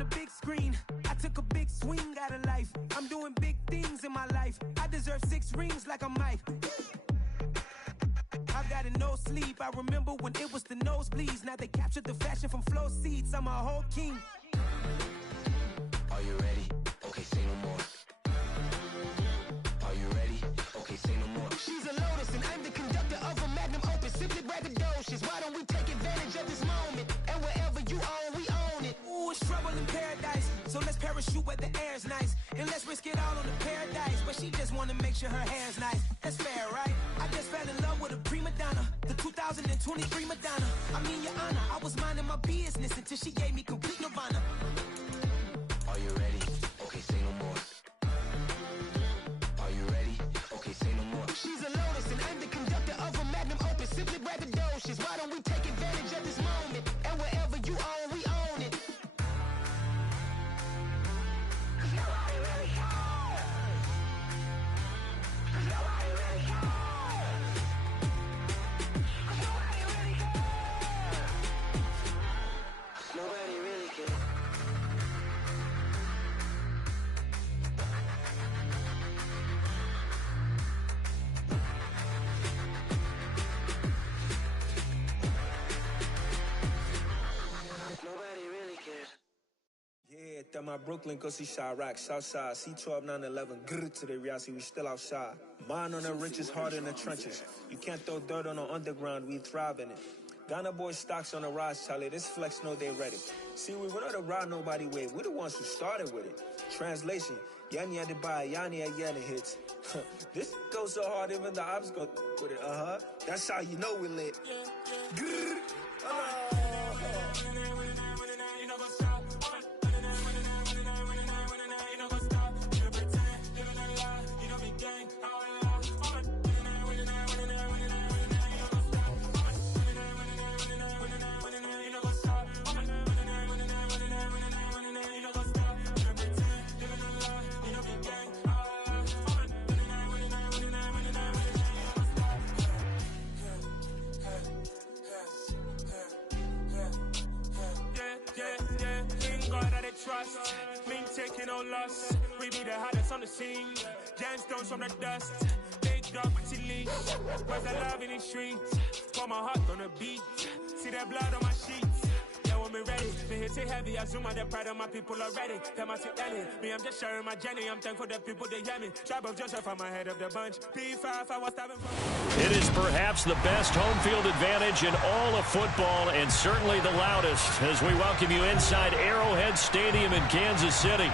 the big screen. I took a big swing out of life. I'm doing big things in my life. I deserve 6 rings like I'm Mike. I've got no sleep. I remember when it was the nosebleeds. Now they captured the fashion from flow seats. I'm a whole king. Are you ready? Okay, say no more. Are you ready? Okay, say no more. She's a lotus and I'm the conductor of a magnum opus. Simply braggadocious. Why don't we take advantage of this moment? And wherever you own, we own it. Ooh, it's trouble in paradise. So let's parachute where the air's nice. And let's risk it all on the paradise. But she just wanna make sure her hair's nice. That's fair, right? I just fell in love with a prima donna. The 2023 Madonna. I mean, your honor, I was minding my business until she gave me complete nirvana. Are you ready? Okay, say no more. Are you ready? Okay, say no more. She's a lotus and I'm the conductor of a magnum opus. Simply braggadocious. Why don't we take advantage of this moment? And wherever you own, we own it. Cause nobody really cares. Cause nobody really cares. Cause nobody really cares. Nobody really cares. Nobody really cares. Yeah, that my Brooklyn, go see Chirac, Southside, C12, 911, grrr to the reality, we still outside. Mine on the riches, hard in the trenches. You can't throw dirt on the underground, we thrive in it. Ghana boy stocks on the rise, Charlie, this flex know they ready. See, we were not to ride nobody with, we the ones who started with it. Translation, Yanni had to buy, Yanni had Yanni hits. This goes so hard, even the ops go with it, That's how you know we lit. Grrr, Trust, me taking no loss. We be the hottest on the scene. Gemstones from the dust. Big dog with your leash. Where's the love in the streets? Pour my heart on the beat. See that blood on my sheets. Yeah, when me ready, me hit it heavy. I zoom out the pride of my people already. Them I see Ellie. Me, I'm just sharing my journey. I'm thankful that people they hear me. Tribe of Joseph, I'm ahead of the bunch. P5, I was stopping from. It is perhaps the best home field advantage in all of football, and certainly the loudest, as we welcome you inside Arrowhead Stadium in Kansas City.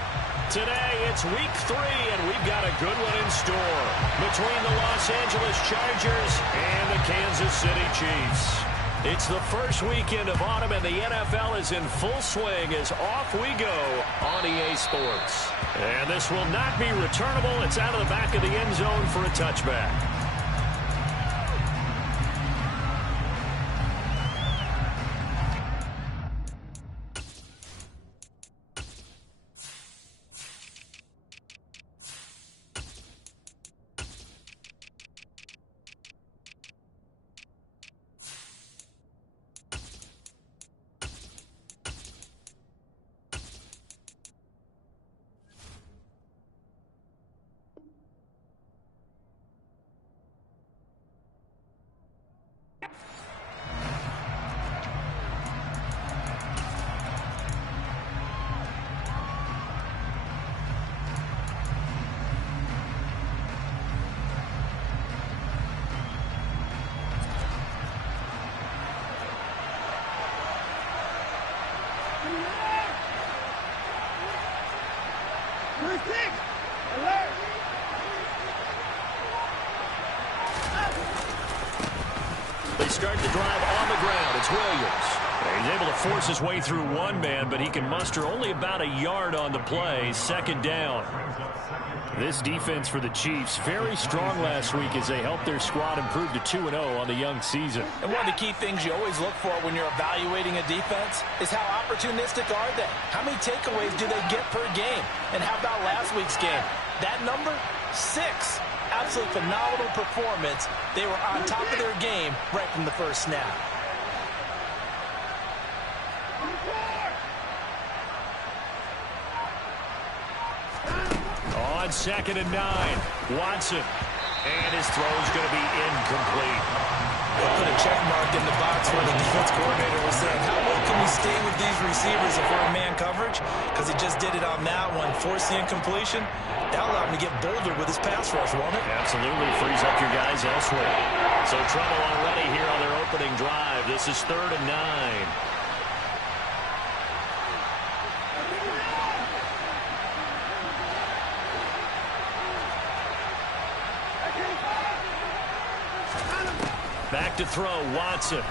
Today, it's week 3, and we've got a good one in store between the Los Angeles Chargers and the Kansas City Chiefs. It's the first weekend of autumn, and the NFL is in full swing as off we go on EA Sports. And this will not be returnable. It's out of the back of the end zone for a touchback. They start the drive on the ground. It's Williams. He's able to force his way through one man, but he can muster only about a yard on the play. Second down. This defense for the Chiefs, very strong last week as they helped their squad improve to 2-0 on the young season. And one of the key things you always look for when you're evaluating a defense is how opportunistic are they? How many takeaways do they get per game? And how about last week's game? That number, 6. Absolute phenomenal performance. They were on top of their game right from the first snap. on 2nd and 9. Watson. And his throw is going to be incomplete. They put a check mark in the box where the defense coordinator was saying, how well can we stay with these receivers if we're in man coverage? Because he just did it on that one, forced the incompletion. That allowed him to get bolder with his pass rush, won't it? Absolutely. Frees up your guys elsewhere. So trouble already here on their opening drive. This is 3rd and 9. Back to throw, Watson.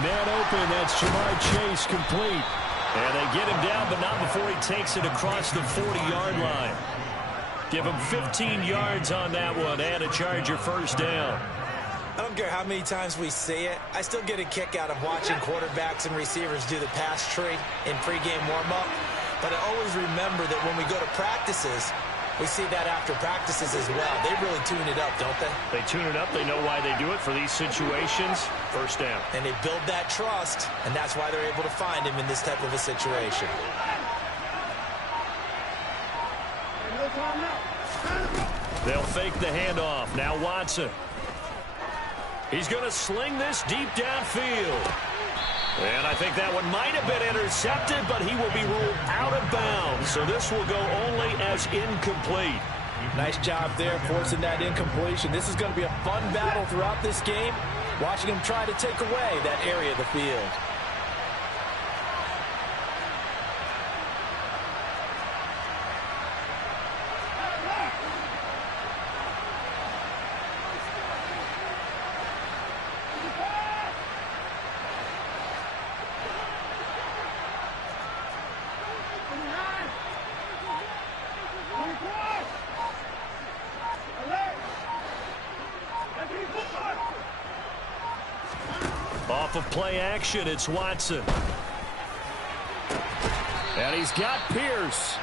Man open, that's Ja'Marr Chase, complete. And they get him down, but not before he takes it across the 40-yard line. Give him 15 yards on that one and a Charger first down. I don't care how many times we say it, I still get a kick out of watching quarterbacks and receivers do the pass tree in pregame warm-up. But I always remember that when we go to practices, we see that after practices as well. They really tune it up, don't they? They tune it up. They know why they do it for these situations. First down. And they build that trust, and that's why they're able to find him in this type of a situation. They'll fake the handoff. Now Watson. He's going to sling this deep downfield. And I think that one might have been intercepted, but he will be ruled out of bounds. So this will go only as incomplete. Nice job there, forcing that incompletion. This is going to be a fun battle throughout this game, watching him try to take away that area of the field. Off of play action, it's Watson. And he's got Pierce.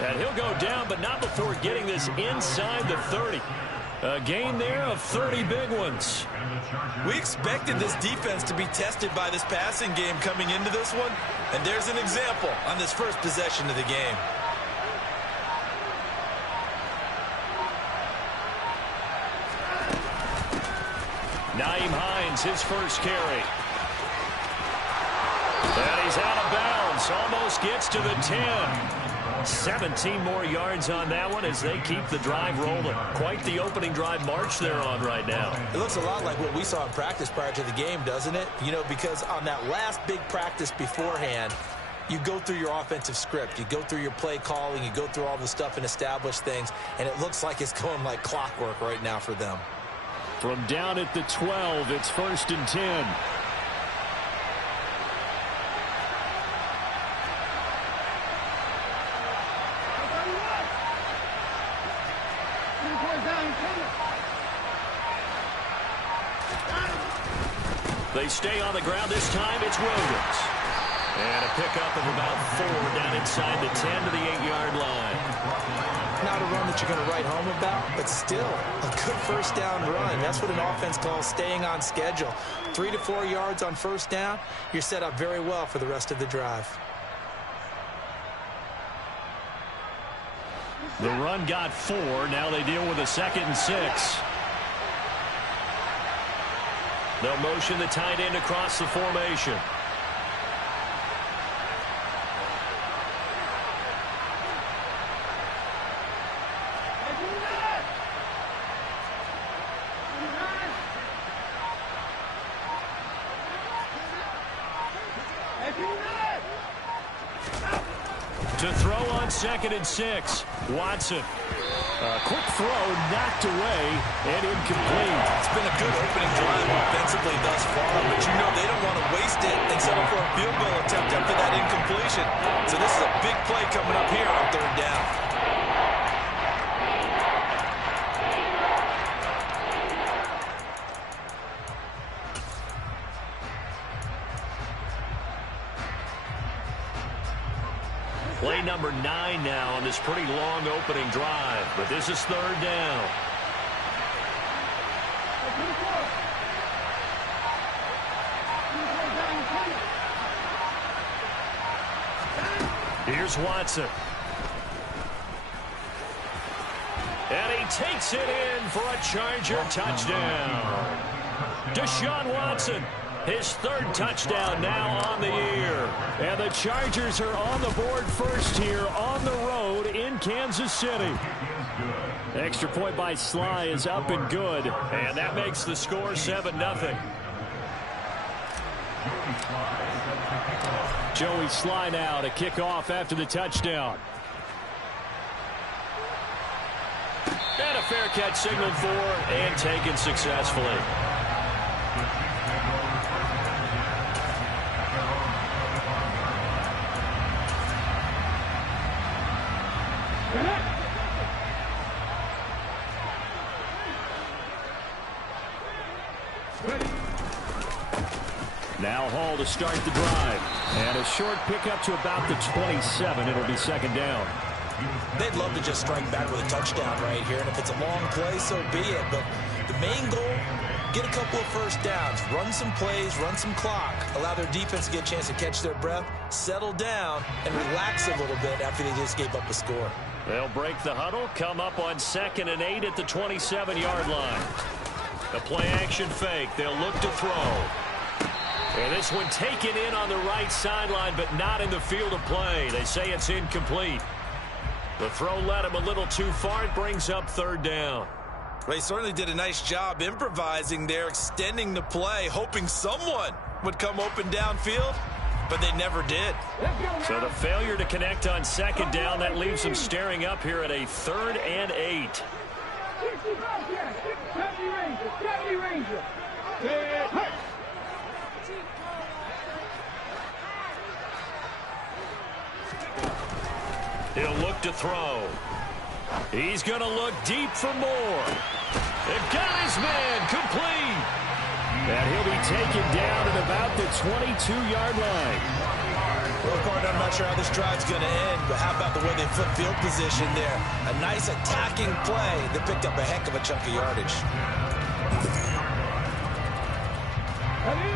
And he'll go down, but not before getting this inside the 30. A gain there of 30 big ones. We expected this defense to be tested by this passing game coming into this one, and there's an example on this first possession of the game. Nyheim Hines, his first carry. And he's out of bounds. Almost gets to the 10. 17 more yards on that one as they keep the drive rolling. Quite the opening drive march they're on right now. It looks a lot like what we saw in practice prior to the game, doesn't it? You know, because on that last big practice beforehand, you go through your offensive script. You go through your play calling. You go through all the stuff and establish things. And it looks like it's going like clockwork right now for them. From down at the 12, it's 1st and 10. They stay on the ground. This time it's Williams. And a pickup of about 4 down inside the 10 to the 8-yard line. Not a run that you're going to write home about, but still a good first down run. That's what an offense calls staying on schedule. 3 to 4 yards on first down, you're set up very well for the rest of the drive. The run got 4. Now they deal with a 2nd and 6. They'll motion the tight end across the formation. To throw on 2nd and 6. Watson. A quick throw knocked away and incomplete. It's been a good opening drive offensively thus far, but you know they don't want to waste it and settle for a field goal attempt after that incompletion. So this is a big play coming up here on 3rd down. Play number 9 now on this pretty long opening drive, but this is 3rd down. Here's Watson. And he takes it in for a Charger touchdown. Deshaun Watson, his third touchdown now on the year. And the Chargers are on the board first here on the road in Kansas City. Extra point by Sly is up and good. And that makes the score 7-0. Joey Sly now to kick off after the touchdown. And a fair catch signaled for and taken successfully. Now Hall to start the drive. And a short pickup to about the 27. It'll be second down. They'd love to just strike back with a touchdown right here. And if it's a long play, so be it. But the main goal, get a couple of first downs. Run some plays, run some clock. Allow their defense to get a chance to catch their breath, settle down, and relax a little bit after they just gave up a score. They'll break the huddle, come up on 2nd and 8 at the 27-yard line. The play action fake. They'll look to throw. And this one taken in on the right sideline, but not in the field of play. They say it's incomplete. The throw led him a little too far. It brings up third down. They certainly did a nice job improvising there, extending the play, hoping someone would come open downfield, but they never did. So the failure to connect on second down, that leaves them staring up here at a 3rd and 8. He'll look to throw. He's going to look deep for more. They've got his man complete. And he'll be taken down at about the 22-yard line. Well, partner, I'm not sure how this drive's going to end, but how about the way they flip field position there? A nice attacking play that picked up a heck of a chunk of yardage.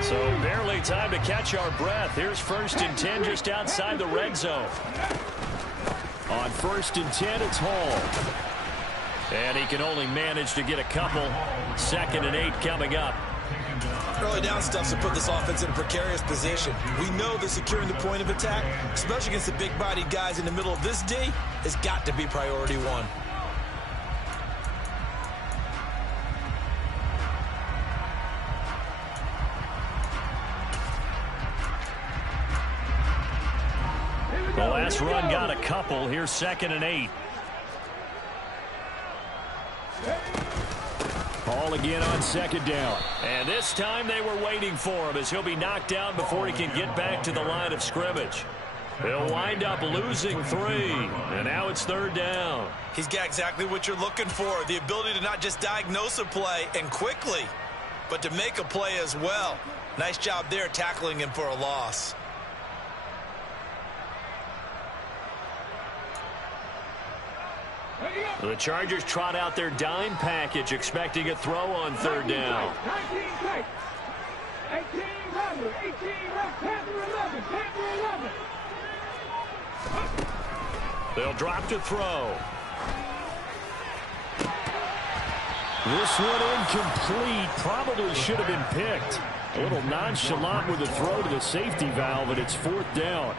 So barely time to catch our breath. Here's 1st and 10 just outside the red zone. On 1st and 10, it's Hall. And he can only manage to get a couple. 2nd and 8 coming up. Early down stuff's to put this offense in a precarious position. We know that securing the point of attack, especially against the big-bodied guys in the middle of this D, has got to be priority one. The last run got a couple. Here's 2nd and 8. Hall again on 2nd down. And this time they were waiting for him as he'll be knocked down before he can get back to the line of scrimmage. He'll wind up losing 3. And now it's 3rd down. He's got exactly what you're looking for. The ability to not just diagnose a play and quickly, but to make a play as well. Nice job there tackling him for a loss. The Chargers trot out their dime package, expecting a throw on 3rd down. 18, 11. They'll drop to throw. This one incomplete. Probably should have been picked. A little nonchalant with the throw to the safety valve, and it's 4th down.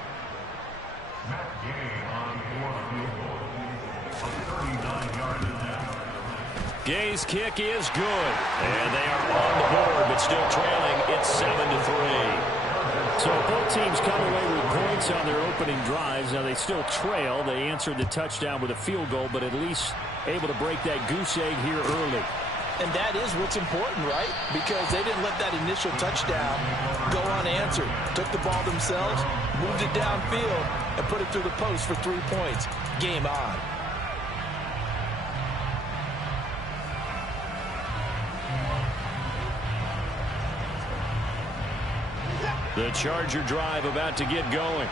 Gay's kick is good. And they are on the board, but still trailing. It's 7-3. So both teams come away with points on their opening drives. Now they still trail. They answered the touchdown with a field goal, but at least able to break that goose egg here early. And that is what's important, right? Because they didn't let that initial touchdown go unanswered. Took the ball themselves, moved it downfield, and put it through the post for 3 points. Game on. The Charger drive about to get going.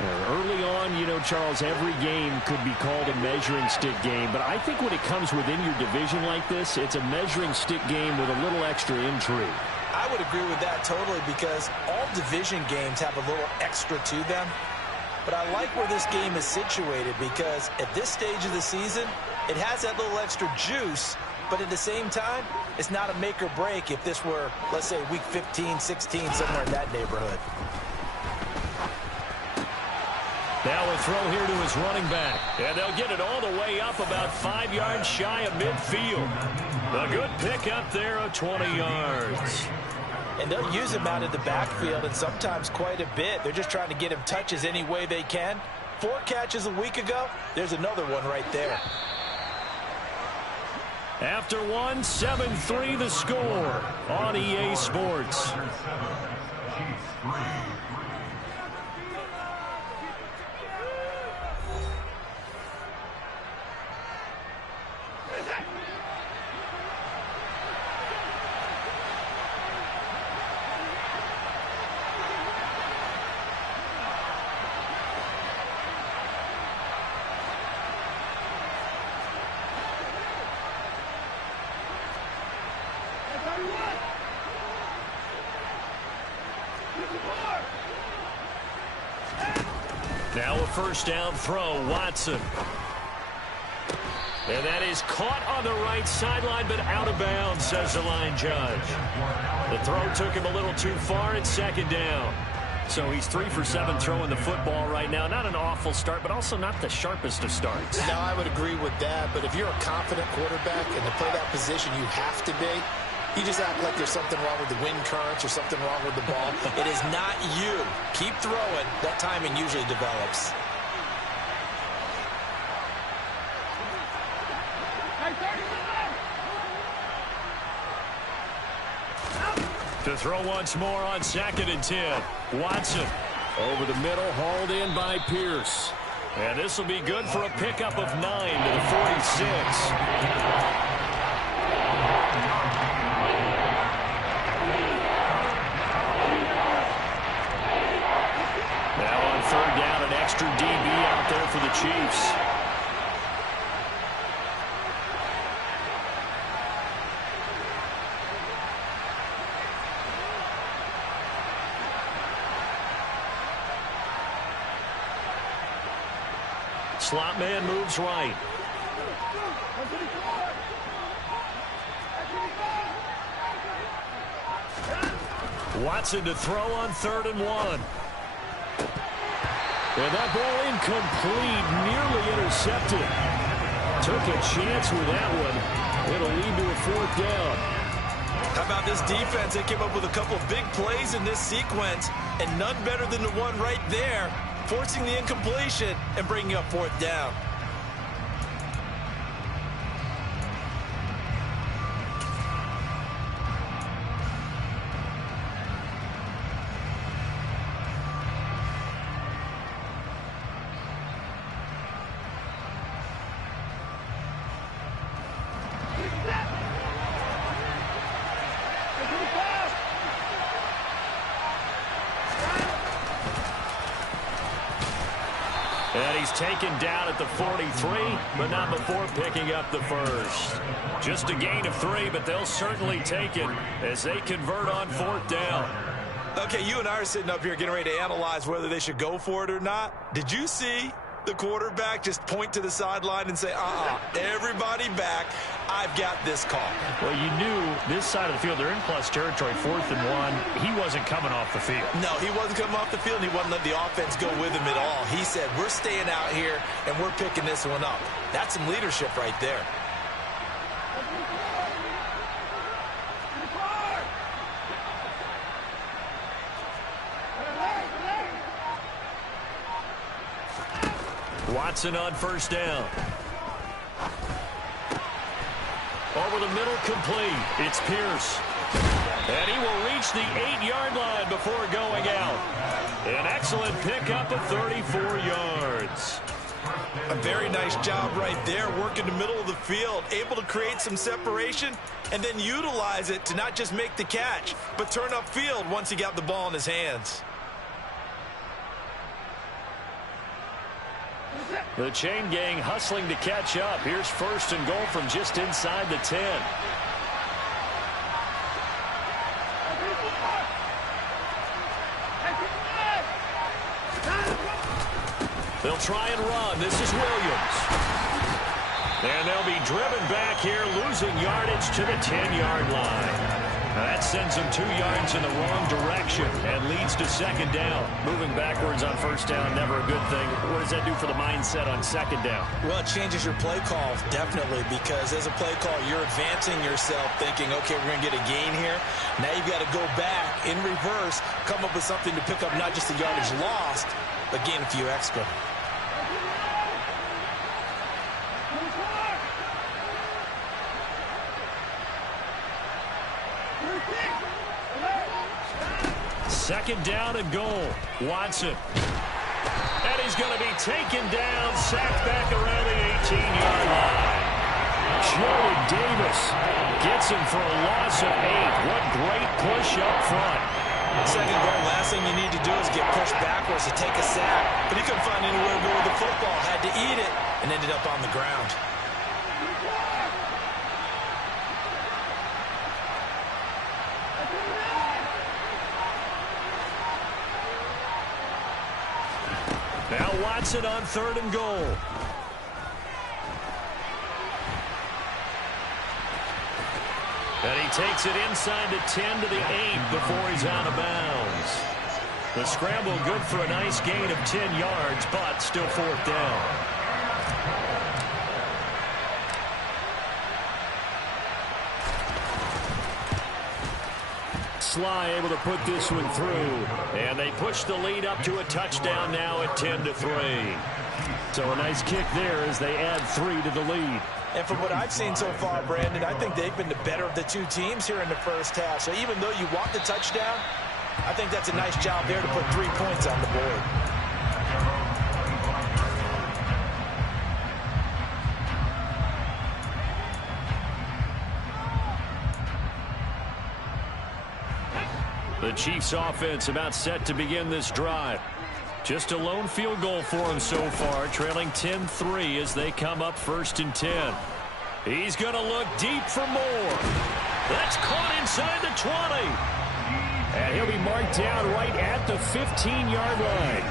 Early on, you know, Charles, every game could be called a measuring stick game. But I think when it comes within your division like this, it's a measuring stick game with a little extra intrigue. I would agree with that totally because all division games have a little extra to them. But I like where this game is situated because at this stage of the season, It has that little extra juice, but at the same time, it's not a make or break if this were, let's say, week 15, 16, somewhere in that neighborhood. Now a throw here to his running back. And they'll get it all the way up about 5 yards shy of midfield. A good pick up there of 20 yards. And they'll use him out in the backfield, and sometimes quite a bit. They're just trying to get him touches any way they can. 4 catches a week ago. There's another one right there. After one, 7-3 the score on EA Sports. Now a first down throw, Watson. And that is caught on the right sideline, but out of bounds, says the line judge. The throw took him a little too far. It's second down. So he's 3 for 7 throwing the football right now. Not an awful start, but also not the sharpest of starts. No, I would agree with that. But if you're a confident quarterback and to play that position, you have to be. You just act like there's something wrong with the wind currents or something wrong with the ball. It is not you. Keep throwing. That timing usually develops. To throw once more on 2nd and 10. Watson over the middle, hauled in by Pierce. And this will be good for a pickup of 9 to the 46. Third down, an extra DB out there for the Chiefs. Slot man moves right. Watson to throw on 3rd and 1. And that ball incomplete, nearly intercepted. Took a chance with that one. It'll lead to a 4th down. How about this defense? They came up with a couple of big plays in this sequence, and none better than the one right there, forcing the incompletion and bringing up 4th down. And he's taken down at the 43, but not before picking up the first. Just a gain of 3, but they'll certainly take it as they convert on 4th down. Okay, you and I are sitting up here getting ready to analyze whether they should go for it or not. Did you see the quarterback just point to the sideline and say, everybody back, I've got this call? Well, you knew this side of the field, they're in plus territory, 4th and 1. He wasn't coming off the field. No, he wasn't coming off the field, and he wasn't letting the offense go with him at all. He said, we're staying out here, and we're picking this one up. That's some leadership right there. Watson on first down. Over the middle, complete. It's Pierce. And he will reach the 8-yard line before going out. An excellent pickup of 34 yards. A very nice job right there, working the middle of the field, able to create some separation and then utilize it to not just make the catch, but turn upfield once he got the ball in his hands. The chain gang hustling to catch up. Here's 1st and goal from just inside the 10. They'll try and run. This is Williams. And they'll be driven back here, losing yardage to the 10-yard line. Now that sends them 2 yards in the wrong direction and leads to second down. Moving backwards on first down, never a good thing. What does that do for the mindset on second down? Well, it changes your play call, definitely, because as a play call, you're advancing yourself thinking, okay, we're going to get a gain here. Now you've got to go back in reverse, come up with something to pick up not just the yardage lost, but gain a few extra. Second down and goal. Watson. And he's going to be taken down, sacked back around the 18-yard line. Joe Davis gets him for a loss of 8. What great push up front. Second goal, last thing you need to do is get pushed backwards to take a sack. But he couldn't find anywhere to go with the football. Had to eat it and ended up on the ground. Now Watson on third and goal. And he takes it inside the 10 to the 8 before he's out of bounds. The scramble good for a nice gain of 10 yards, but still fourth down. Sly able to put this one through, and they push the lead up to a touchdown now at 10-3. So a nice kick there as they add 3 to the lead. And from what I've seen so far, Brandon, I think they've been the better of the two teams here in the first half. So even though you want the touchdown, I think that's a nice job there to put 3 points on the board. The Chiefs offense about set to begin this drive. Just a lone field goal for him so far, trailing 10-3 as they come up 1st and 10. He's going to look deep for more. That's caught inside the 20. And he'll be marked down right at the 15-yard line.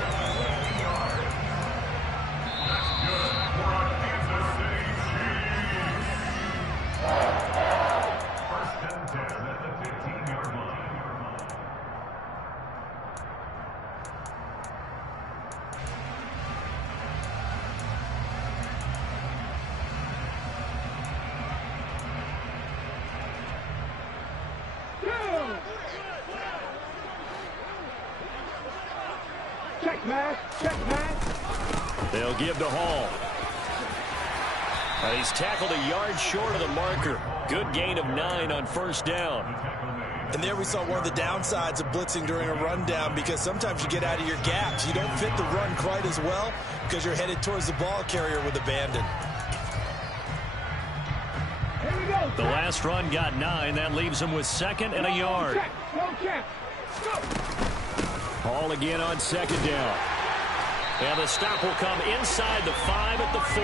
They'll give to Hall. And he's tackled a yard short of the marker. Good gain of 9 on first down. And there we saw one of the downsides of blitzing during a rundown, because sometimes you get out of your gaps. You don't fit the run quite as well because you're headed towards the ball carrier with abandon. The last run got 9. That leaves him with 2nd and a yard. Hall again on 2nd down. And the stop will come inside the 5 at the 4.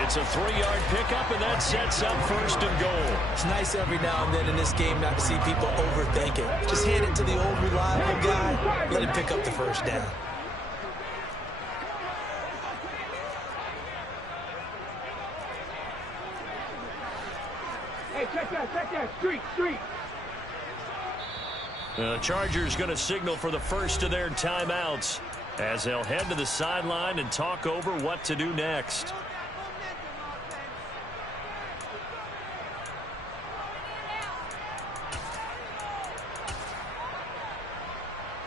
It's a 3-yard pickup, and that sets up 1st and goal. It's nice every now and then in this game not to see people overthink it. Just hand it to the old reliable guy. Let him pick up the first down. Hey, check that, street. The Chargers going to signal for the first of their timeouts as they'll head to the sideline and talk over what to do next.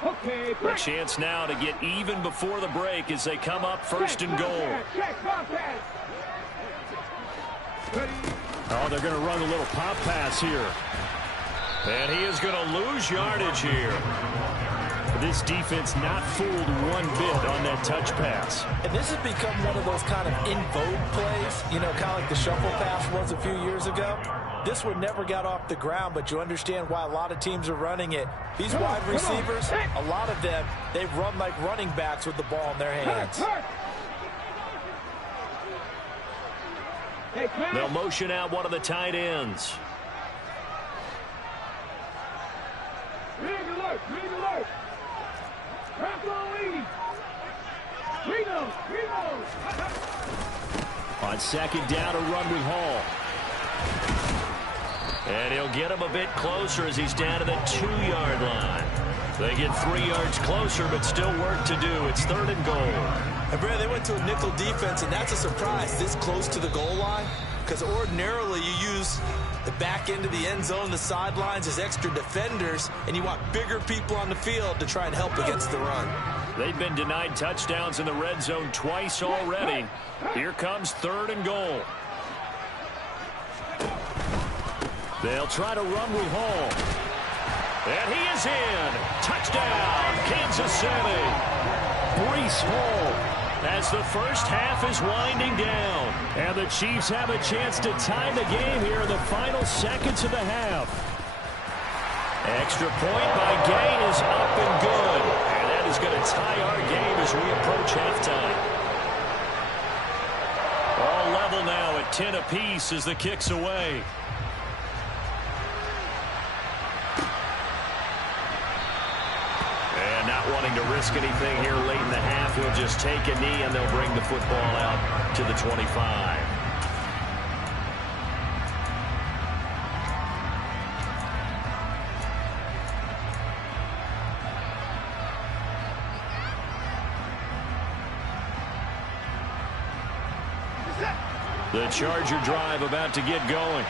Okay, a chance now to get even before the break as they come up 1st and goal. Oh, they're going to run a little pop pass here. And he is going to lose yardage here. This defense not fooled one bit on that touch pass. And this has become one of those kind of in vogue plays, you know, kind of like the shuffle pass was a few years ago. This one never got off the ground, but you understand why a lot of teams are running it. These wide receivers, a lot of them, they run like running backs with the ball in their hands. They'll motion out one of the tight ends. Rig alert. Crack on lead. Reno. On second down, a run with Hall. And he'll get him a bit closer as he's down to the 2-yard line. They get 3 yards closer, but still work to do. It's 3rd and goal. And Brad, they went to a nickel defense, and that's a surprise this close to the goal line, because ordinarily you use the back end of the end zone, the sidelines as extra defenders, and you want bigger people on the field to try and help against the run. They've been denied touchdowns in the red zone twice already. Here comes 3rd and goal. They'll try to run with Hall. And he is in. Touchdown, Kansas City. Breece Hall as the first half is winding down. And the Chiefs have a chance to tie the game here in the final seconds of the half. Extra point by Gay is up and good. And that is going to tie our game as we approach halftime. All level now at 10 apiece as the kick's away. And not wanting to risk anything here late in the half, he'll just take a knee and they'll bring the football out to the 25. The Charger drive about to get going.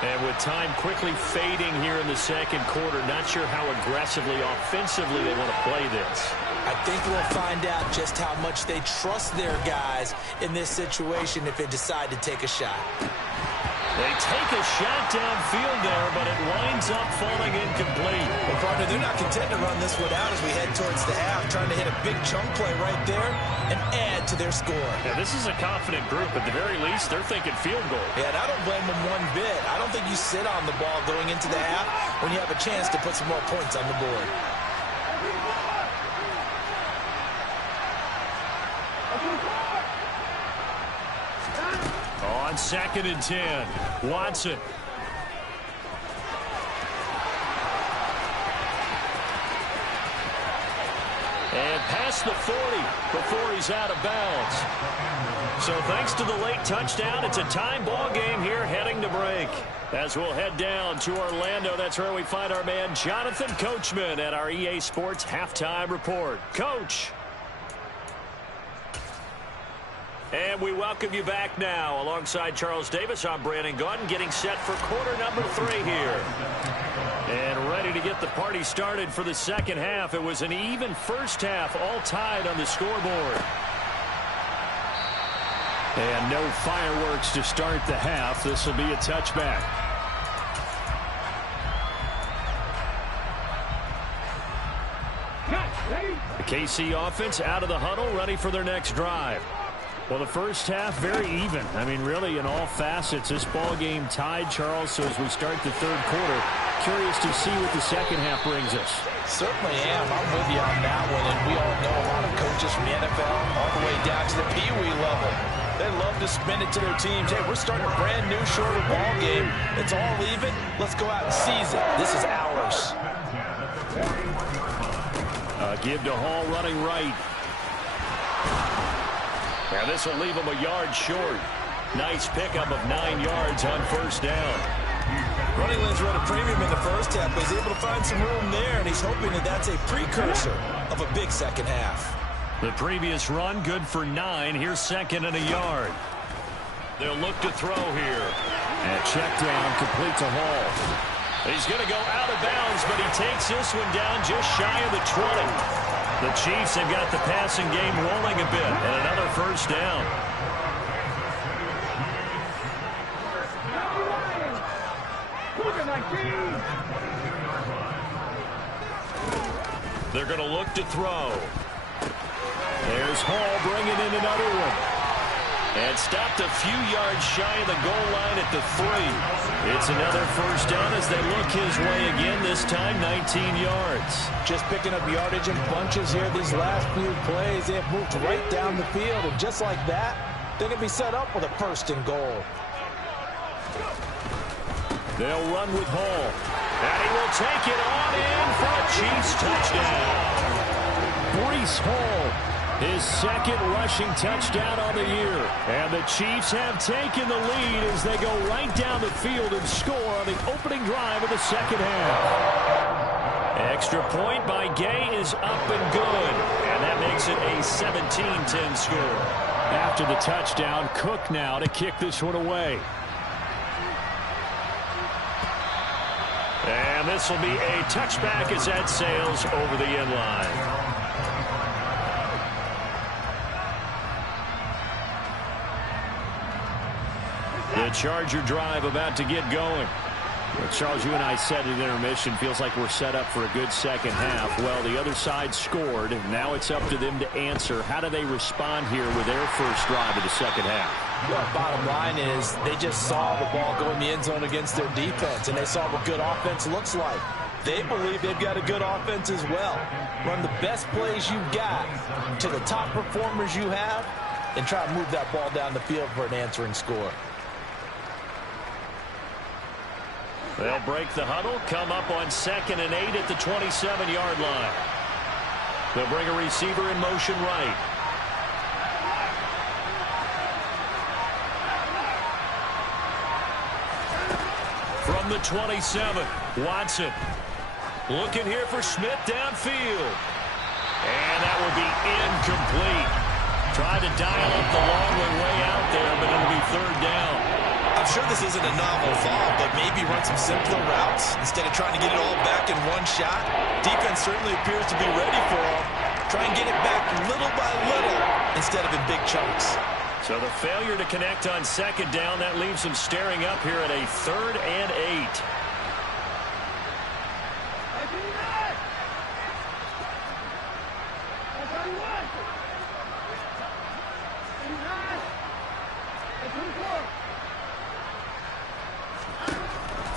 And with time quickly fading here in the second quarter, not sure how aggressively, offensively they want to play this. I think we'll find out just how much they trust their guys in this situation if they decide to take a shot. They take a shot downfield there, but it winds up falling incomplete. Well, partner, they're not content to run this one out as we head towards the half, trying to hit a big chunk play right there and add to their score. Yeah, this is a confident group. At the very least, they're thinking field goal. Yeah, and I don't blame them one bit. I don't think you sit on the ball going into the half when you have a chance to put some more points on the board. On 2nd and 10, Watson. And past the 40 before he's out of bounds. So thanks to the late touchdown, it's a time ball game here heading to break. As we'll head down to Orlando, that's where we find our man Jonathan Coachman at our EA Sports Halftime Report. Coach. And we welcome you back now. Alongside Charles Davis, I'm Brandon Gaudin, getting set for quarter number 3 here. And ready to get the party started for the second half. It was an even first half, all tied on the scoreboard. And no fireworks to start the half. This will be a touchback. The KC offense out of the huddle, ready for their next drive. Well, the first half, very even. I mean, really, in all facets, this ball game tied, Charles. So as we start the third quarter, curious to see what the second half brings us. Certainly am. I'm with you on that one. And we all know a lot of coaches from the NFL all the way down to the Pee Wee level. They love to spin it to their teams. Hey, we're starting a brand new, shorter ball game. It's all even. Let's go out and seize it. This is ours. Give to Hall running right. Now this will leave him a yard short. Nice pickup of 9 yards on first down. Running lanes were at a premium in the first half, but he's able to find some room there, and he's hoping that that's a precursor of a big second half. The previous run, good for 9. Here's 2nd and a yard. They'll look to throw here. And check down, complete to Hall. He's going to go out of bounds, but he takes this one down just shy of the 20. The Chiefs have got the passing game rolling a bit, and another first down. They're going to look to throw. There's Hall bringing in another one. And stopped a few yards shy of the goal line at the 3. It's another first down as they look his way again, this time 19 yards. Just picking up yardage in bunches here these last few plays. They have moved right down the field, and just like that, they're going to be set up with a 1st and goal. They'll run with Hall. And he will take it on in for a Chiefs touchdown. Breece Hall His second rushing touchdown on the year. And the Chiefs have taken the lead as they go right down the field and score on the opening drive of the second half. Extra point by Gay is up and good. And that makes it a 17-10 score. After the touchdown, Cook now to kick this one away. And this will be a touchback as that sails over the end line. The Charger drive about to get going. Well, Charles, you and I said at intermission, feels like we're set up for a good second half. Well, the other side scored. Now it's up to them to answer. How do they respond here with their first drive of the second half? Well, bottom line is they just saw the ball go in the end zone against their defense, and they saw what good offense looks like. They believe they've got a good offense as well. Run the best plays you've got to the top performers you have, and try to move that ball down the field for an answering score. They'll break the huddle, come up on 2nd and 8 at the 27-yard line. They'll bring a receiver in motion right. From the 27, Watson. Looking here for Smith downfield. And that will be incomplete. Tried to dial up the long way out there, but it'll be 3rd down. I'm sure this isn't a novel thought, but maybe run some simpler routes instead of trying to get it all back in one shot. Defense certainly appears to be ready for him. Try and get it back little by little instead of in big chunks. So the failure to connect on 2nd down, that leaves them staring up here at a 3rd and 8.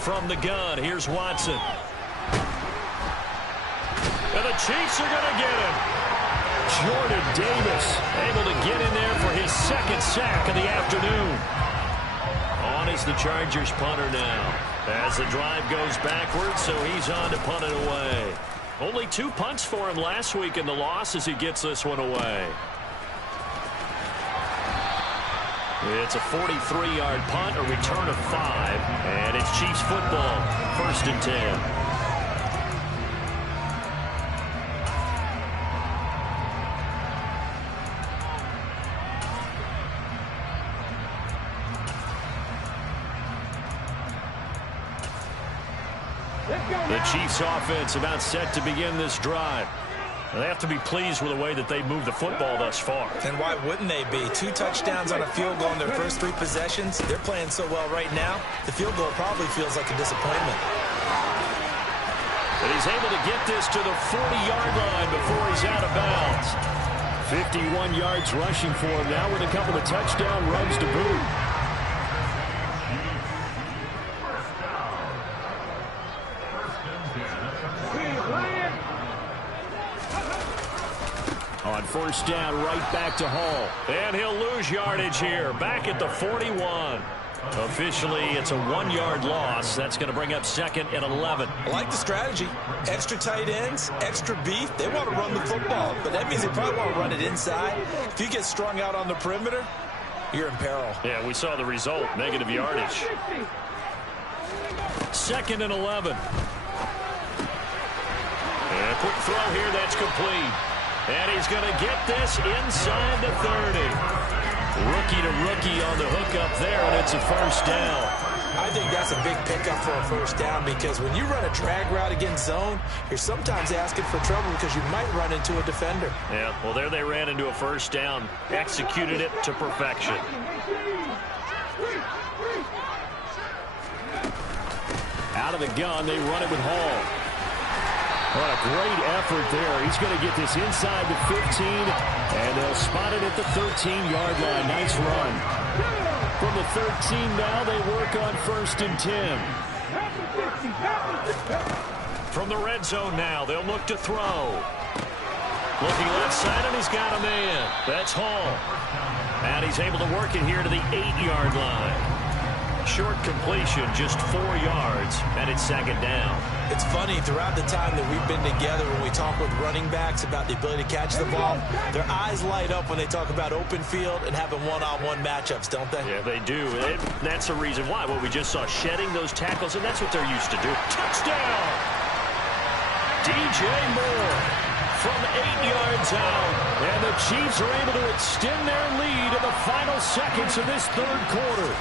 From the gun, here's Watson. And the Chiefs are going to get him. Jordan Davis able to get in there for his 2nd sack of the afternoon. On is the Chargers punter now. As the drive goes backwards, so he's on to punt it away. Only 2 punts for him last week in the loss as he gets this one away. It's a 43-yard punt, a return of 5, and it's Chiefs football, 1st and 10. The Chiefs offense about set to begin this drive. They have to be pleased with the way that they moved the football thus far. And why wouldn't they be? 2 touchdowns on a field goal in their first 3 possessions. They're playing so well right now, the field goal probably feels like a disappointment. But he's able to get this to the 40-yard line before he's out of bounds. 51 yards rushing for him now with a couple of touchdown runs to boot. On 1st down, right back to Hall. And he'll lose yardage here, back at the 41. Officially, it's a 1-yard loss. That's going to bring up 2nd and 11. I like the strategy. Extra tight ends, extra beef. They want to run the football, but that means they probably want to run it inside. If you get strung out on the perimeter, you're in peril. Yeah, we saw the result, negative yardage. 2nd and 11. And a quick throw here, that's complete. And he's going to get this inside the 30. Rookie to rookie on the hook up there, and it's a 1st down. I think that's a big pickup for a 1st down because when you run a drag route against zone, you're sometimes asking for trouble because you might run into a defender. Yeah, well, there they ran into a 1st down, executed it to perfection. Out of the gun, they run it with Hall. What a great effort there. He's going to get this inside the 15, and they'll spot it at the 13-yard line. Nice run. From the 13 now, they work on 1st and 10. From the red zone now, they'll look to throw. Looking left side, and he's got a man. That's Hall. And he's able to work it here to the 8-yard line. Short completion, just 4 yards, and it's second down. It's funny, throughout the time that we've been together, when we talk with running backs about the ability to catch the ball, their eyes light up when they talk about open field and having one-on-one matchups, don't they? Yeah, they do. That's the reason why. Well, we just saw shedding those tackles, and that's what they're used to do. Touchdown! DJ Moore from 8 yards out. And the Chiefs are able to extend their lead in the final seconds of this third quarter.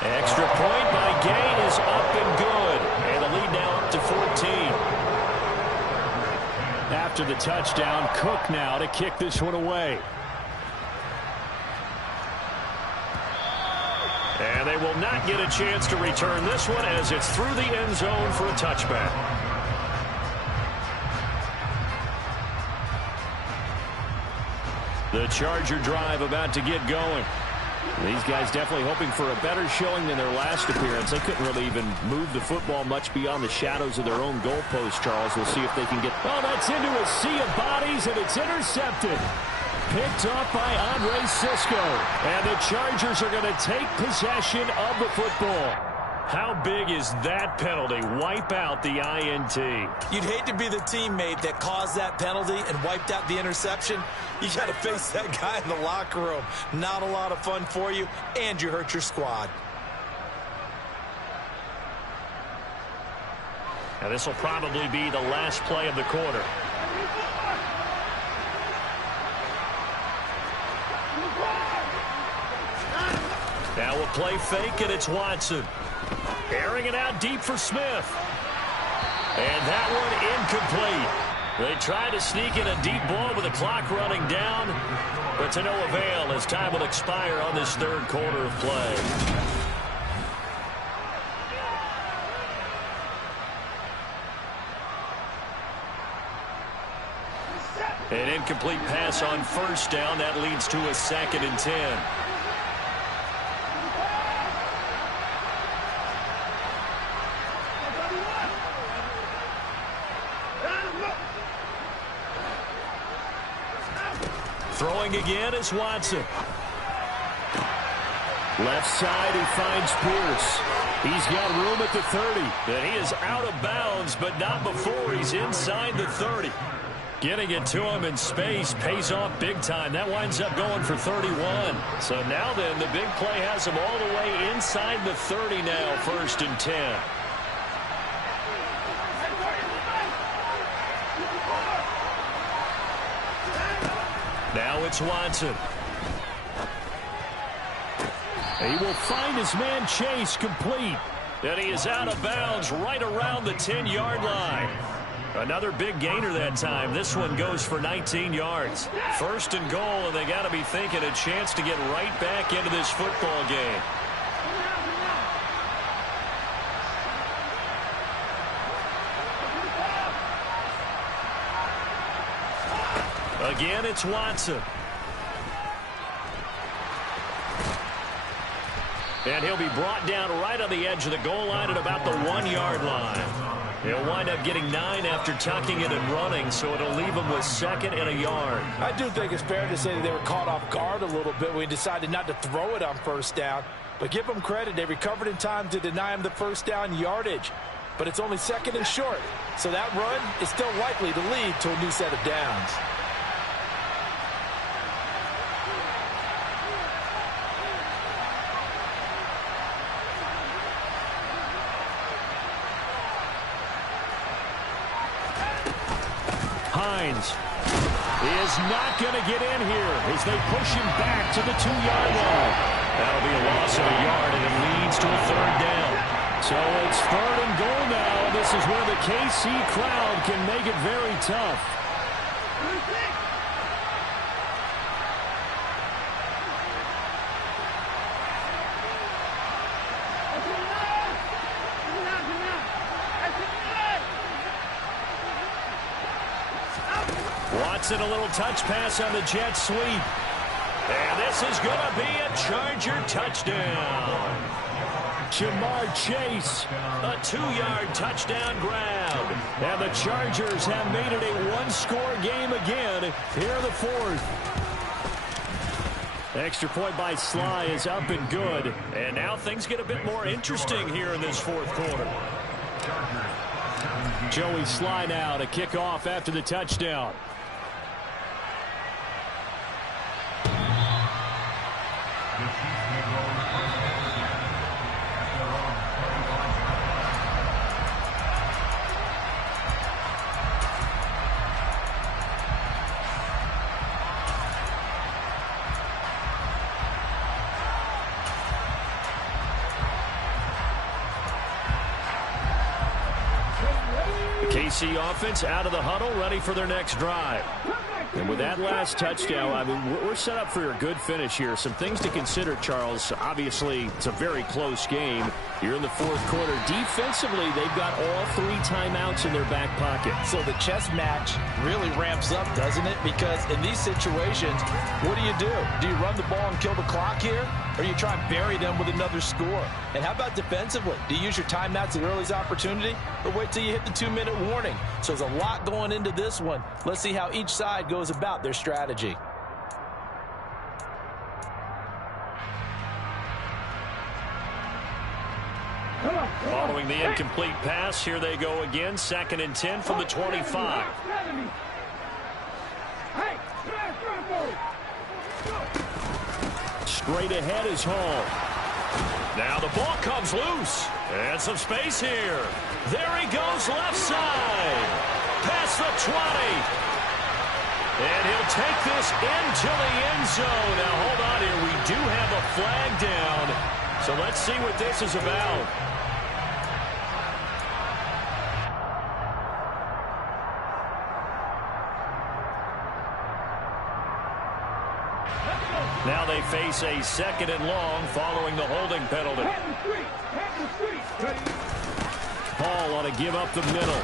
Extra point by Gay is up and good. And the lead now up to 14. After the touchdown, Cook now to kick this one away. And they will not get a chance to return this one as it's through the end zone for a touchback. The Charger drive about to get going. These guys definitely hoping for a better showing than their last appearance. They couldn't really even move the football much beyond the shadows of their own goalpost, Charles. We'll see if they can get... Oh, that's into a sea of bodies, and it's intercepted. Picked up by Andre Cisco. And the Chargers are going to take possession of the football. How big is that penalty? Wipe out the INT. You'd hate to be the teammate that caused that penalty and wiped out the interception. You got to face that guy in the locker room. Not a lot of fun for you, and you hurt your squad. Now this will probably be the last play of the quarter. Now we'll play fake, and it's Watson. Airing it out deep for Smith. And that one incomplete. They try to sneak in a deep ball with the clock running down, but to no avail as time will expire on this third quarter of play. An incomplete pass on first down. That leads to a 2nd and 10. Throwing again is Watson. Left side, he finds Pierce. He's got room at the 30. And he is out of bounds, but not before he's inside the 30. Getting it to him in space pays off big time. That winds up going for 31. So now then, the big play has him all the way inside the 30 now, 1st and 10. Now it's Watson. He will find his man Chase complete. And he is out of bounds right around the 10-yard line. Another big gainer that time. This one goes for 19 yards. 1st and goal, and they got to be thinking a chance to get right back into this football game. Again, it's Watson. And he'll be brought down right on the edge of the goal line at about the 1-yard line. He'll wind up getting 9 after tucking it and running, so it'll leave him with 2nd and a yard. I do think it's fair to say that they were caught off guard a little bit when he decided not to throw it on first down. But give them credit. They recovered in time to deny him the first down yardage. But it's only 2nd and short, so that run is still likely to lead to a new set of downs. Hines is not going to get in here as they push him back to the 2-yard line. That'll be a loss of a yard, and it leads to a 3rd down. So it's 3rd and goal now. This is where the KC crowd can make it very tough. Watson, a little touch pass on the jet sweep. And this is going to be a Charger touchdown. Jamar Chase. A 2-yard touchdown grab. And the Chargers have made it a 1-score game again here in the 4th. Extra point by Sly is up and good. And now things get a bit more interesting here in this fourth quarter. Joey Sly now to kick off after the touchdown. KC offense out of the huddle, ready for their next drive. And with that last touchdown, I mean, we're set up for a good finish here. Some things to consider, Charles. Obviously, it's a very close game. You're in the fourth quarter. Defensively, they've got all 3 timeouts in their back pocket. So the chess match really ramps up, doesn't it? Because in these situations, what do? Do you run the ball and kill the clock here? Or you try and bury them with another score? And how about defensively? Do you use your timeouts at earliest opportunity? Or wait till you hit the 2-minute warning? So there's a lot going into this one. Let's see how each side goes about their strategy. Following the incomplete pass, here they go again. 2nd and 10 from the 25. Straight ahead is Hall. Now the ball comes loose. And some space here. There he goes left side. Past the 20. And he'll take this into the end zone. Now hold on here. We do have a flag down. So let's see what this is about. Now they face a 2nd and long following the holding penalty. Hall ought to give up the middle.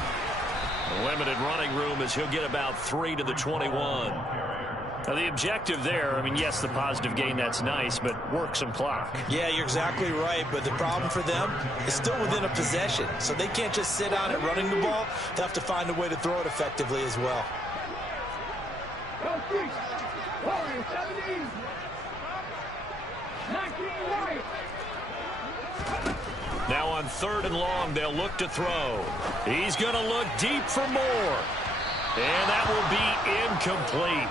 Limited running room as he'll get about 3 to the 21. Now the objective there, I mean, yes, the positive gain, that's nice, but work some clock. Yeah, you're exactly right, but the problem for them is still within a possession. So they can't just sit on it running the ball. They have to find a way to throw it effectively as well. Now on 3rd and long, they'll look to throw. He's going to look deep for more. And that will be incomplete.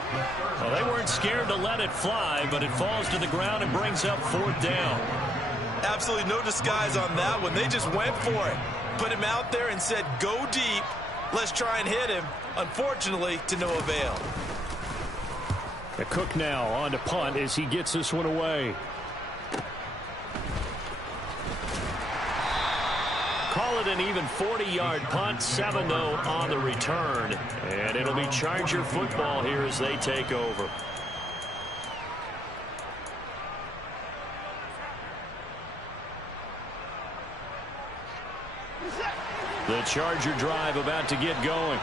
Well, they weren't scared to let it fly, but it falls to the ground and brings up 4th down. Absolutely no disguise on that one. They just went for it. Put him out there and said, go deep. Let's try and hit him. Unfortunately, to no avail. The Cook now on to punt as he gets this one away. Call it an even 40-yard punt, 7-0 on the return. And it'll be Charger football here as they take over. The Charger drive about to get going.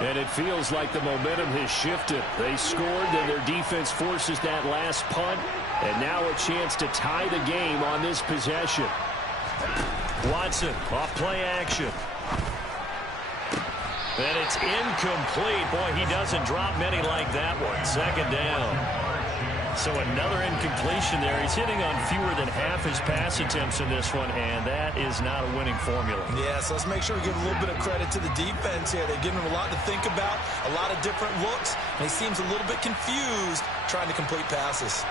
And it feels like the momentum has shifted. They scored, then their defense forces that last punt. And now a chance to tie the game on this possession. Watson off play action. And it's incomplete. Boy, he doesn't drop many like that one. 2nd down. So another incompletion there. He's hitting on fewer than half his pass attempts in this one, and that is not a winning formula. Yeah, so let's make sure we give a little bit of credit to the defense here. They're giving him a lot to think about, a lot of different looks, and he seems a little bit confused trying to complete passes.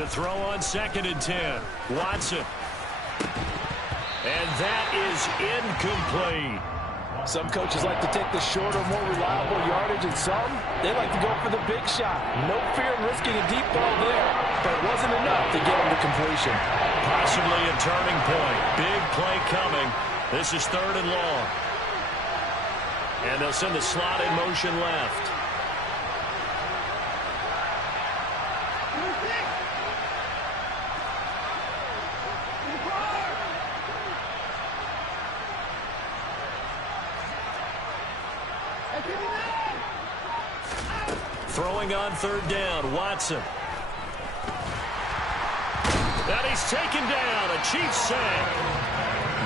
To throw on 2nd and 10. Watson. And that is incomplete. Some coaches like to take the shorter, more reliable yardage, and some, they like to go for the big shot. No fear of risking a deep ball there, but it wasn't enough to get him to completion. Possibly a turning point. Big play coming. This is 3rd and long. And they'll send the slot in motion left. Throwing on third down, Watson. And he's taken down, a Chiefs sack.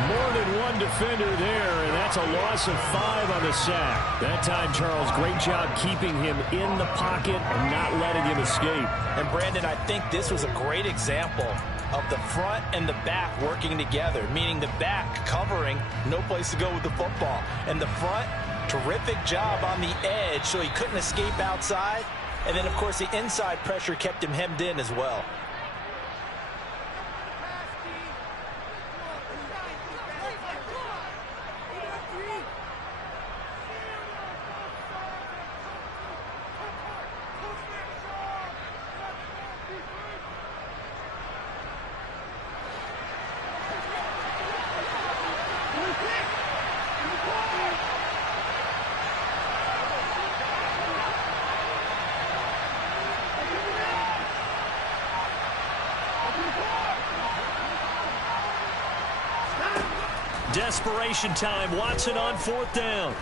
More than one defender there, and that's a loss of 5 on the sack. That time, Charles, great job keeping him in the pocket and not letting him escape. And, Brandon, I think this was a great example of the front and the back working together, meaning the back covering, no place to go with the football. And the front, terrific job on the edge so he couldn't escape outside. And then, of course, the inside pressure kept him hemmed in as well. Desperation time. Watson on fourth down.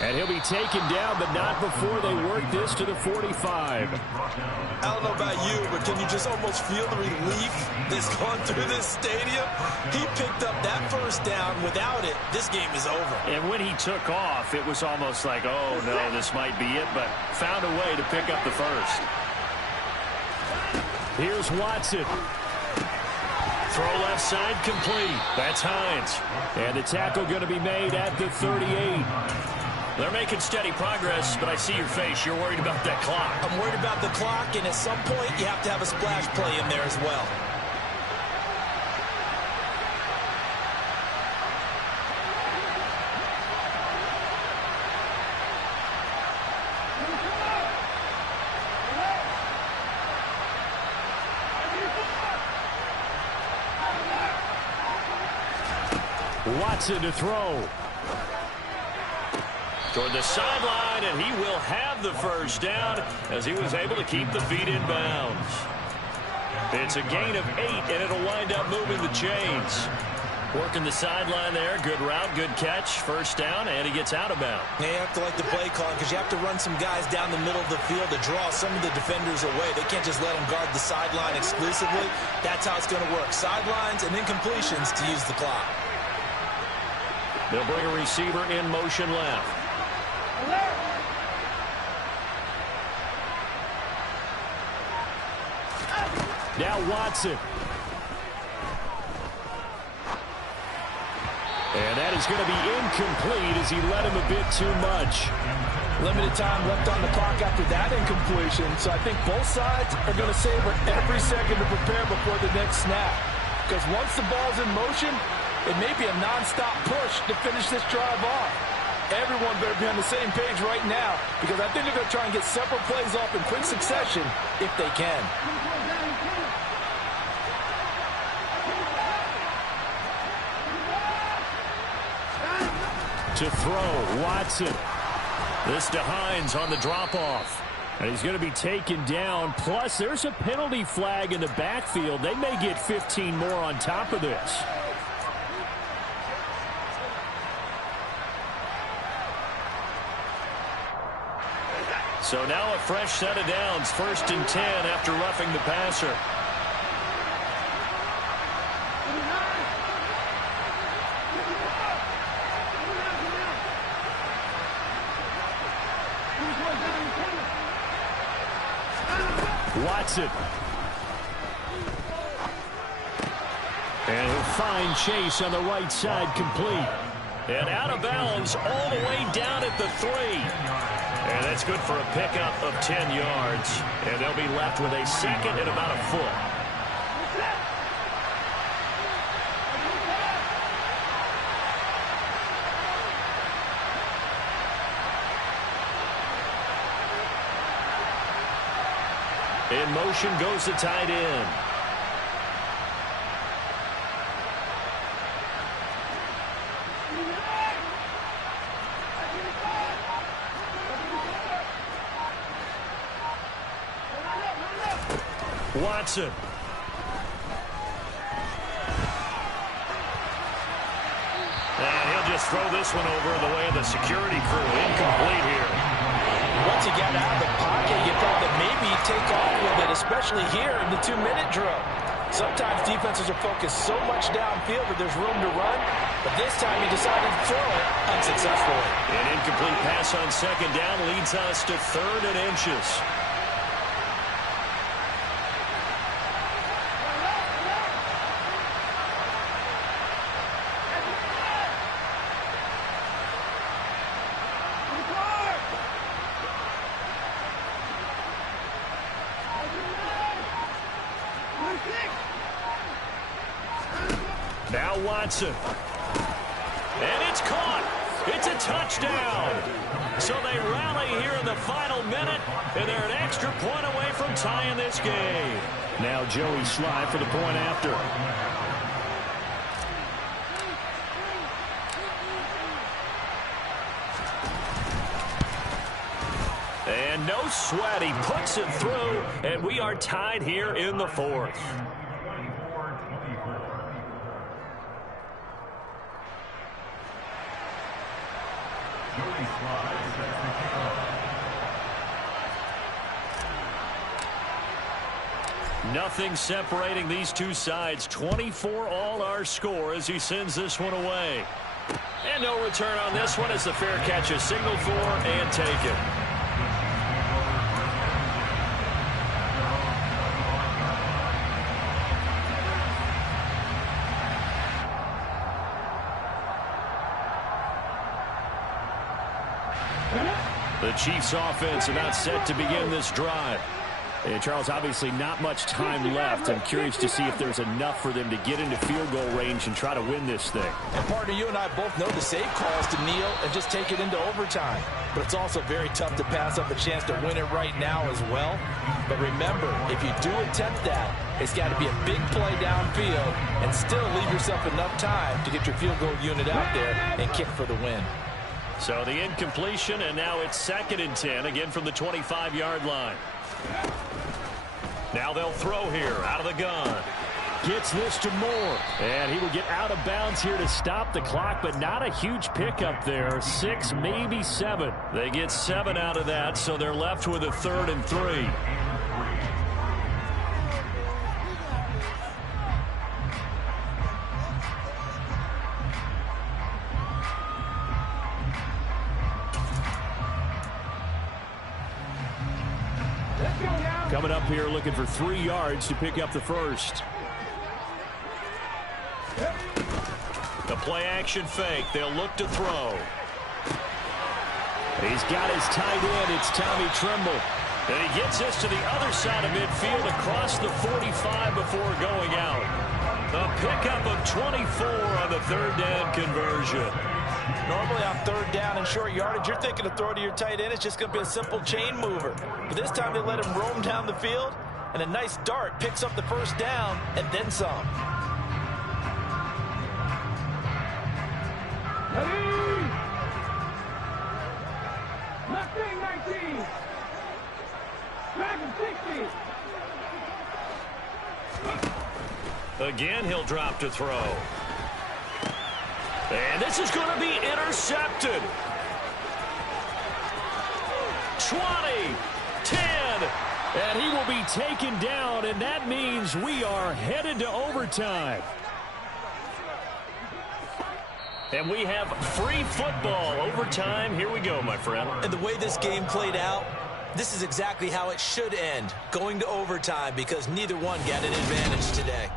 And he'll be taken down, but not before they work this to the 45. I don't know about you, but can you just almost feel the relief that's gone through this stadium? He picked up that first down. Without it, this game is over. And when he took off, it was almost like, oh, no, this might be it, but found a way to pick up the first. Here's Watson. Throw left side complete. That's Hines. And the tackle going to be made at the 38. They're making steady progress, but I see your face. You're worried about that clock. I'm worried about the clock, and at some point, you have to have a splash play in there as well. Watson to throw. Toward the sideline, and he will have the first down as he was able to keep the feet in bounds. It's a gain of 8, and it'll wind up moving the chains. Working the sideline there. Good route, good catch. First down, and he gets out of bounds. Yeah, you have to like the play call because you have to run some guys down the middle of the field to draw some of the defenders away. They can't just let them guard the sideline exclusively. That's how it's going to work. Sidelines and incompletions to use the clock. They'll bring a receiver in motion left. Now Watson. And that is going to be incomplete as he led him a bit too much. Limited time left on the clock after that incompletion, so I think both sides are going to savor every second to prepare before the next snap. Because once the ball's in motion, it may be a non-stop push to finish this drive off. Everyone better be on the same page right now because I think they're going to try and get several plays off in quick succession if they can. To throw, Watson. This to Hines on the drop-off. And he's going to be taken down. Plus, there's a penalty flag in the backfield. They may get 15 more on top of this. So now a fresh set of downs. 1st and 10 after roughing the passer. Watson. And he'll find Chase on the right side complete. And out of bounds all the way down at the 3. And that's good for a pickup of 10 yards. And they'll be left with a second and about a foot. In motion goes the tight end. Watson. And he'll just Let's throw this one over in the way of the security crew. Incomplete here. Once you get out of the pocket, you thought that maybe you'd take off with it, especially here in the 2-minute drill. Sometimes defenses are focused so much downfield that there's room to run, but this time he decided to throw it unsuccessfully. An incomplete pass on second down leads us to 3rd and inches. Now Watson. And it's caught. It's a touchdown. So they rally here in the final minute, and they're an extra point away from tying this game. Now Joey Slye for the point after. And no sweat. He puts it through, and we are tied here in the 4th. Nothing separating these two sides. 24 all our score as he sends this one away. And no return on this one as the fair catch is signaled for and taken. The Chiefs offense about set to begin this drive. And Charles, obviously not much time left. I'm curious to see if there's enough for them to get into field goal range and try to win this thing. And partner, you and I both know the save calls to kneel and just take it into overtime. But it's also very tough to pass up a chance to win it right now as well. But remember, if you do attempt that, it's got to be a big play downfield and still leave yourself enough time to get your field goal unit out there and kick for the win. So the incompletion, and now it's 2nd and 10, again from the 25-yard line. Now they'll throw here out of the gun. Gets this to Moore. And he will get out of bounds here to stop the clock, but not a huge pickup there. 6, maybe 7. They get 7 out of that, so they're left with a 3rd and 3. Coming up here looking for 3 yards to pick up the first. The play action fake. They'll look to throw. He's got his tight end. It's Tommy Tremble. And he gets this to the other side of midfield across the 45 before going out. The pickup of 24 on the 3rd down conversion. Normally on 3rd down and short yardage, you're thinking to throw to your tight end. It's just going to be a simple chain mover. But this time they let him roam down the field, and a nice dart picks up the first down and then some. Ready? Mustang 19. Dragon 60. Again, he'll drop to throw. And this is going to be intercepted. 20, 10, and he will be taken down, and that means we are headed to overtime. And we have free football. Overtime, here we go, my friend. And the way this game played out, this is exactly how it should end, going to overtime, because neither one got an advantage today.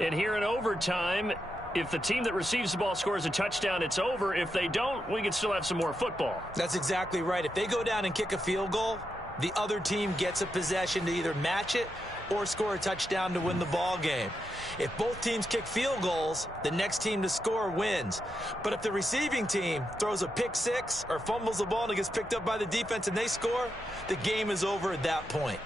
And here in overtime, if the team that receives the ball scores a touchdown, it's over. If they don't, we can still have some more football. That's exactly right. If they go down and kick a field goal, the other team gets a possession to either match it or score a touchdown to win the ball game. If both teams kick field goals, the next team to score wins. But if the receiving team throws a pick six or fumbles the ball and it gets picked up by the defense and they score, the game is over at that point.